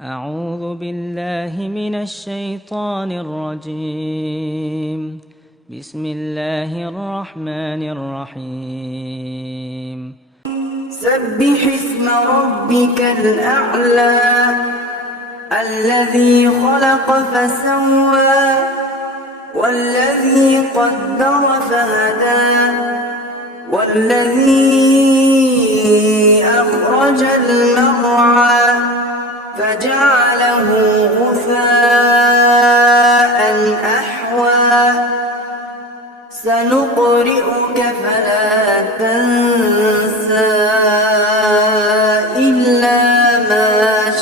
أعوذ بالله من الشيطان الرجيم. بسم الله الرحمن الرحيم. سبح اسم ربك الأعلى الذي خلق فسوى والذي قدر فهدى والذي أخرج المرعى فجعله غثاء أحوى سنقرئك فلا تنسى إلا ما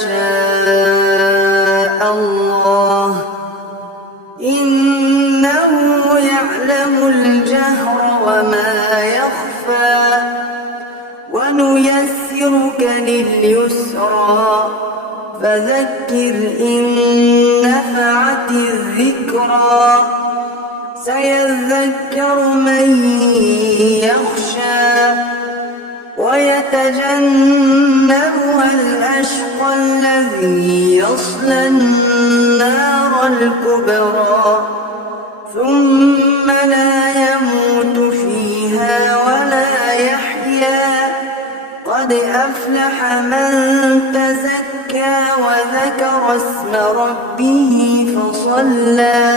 شاء الله إنه يعلم الجهر وما يخفى ونيسرك لليسرى فذكر إن نفعت الذكرى سيذكر من يخشى ويتجنبها الأشقى الذي يصلى النار الكبرى ثم لا يموت فيها ولا يحيا قد أفلح من تزكى وذكر اسم ربه فصلى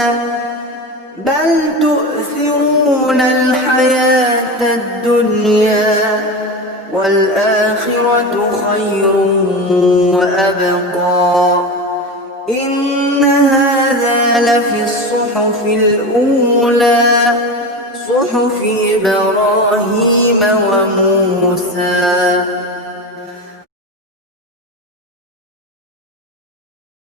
بل تؤثرون الحياة الدنيا والآخرة خير وأبقى إن هذا لفي الصحف الأولى صحف إبراهيم وموسى.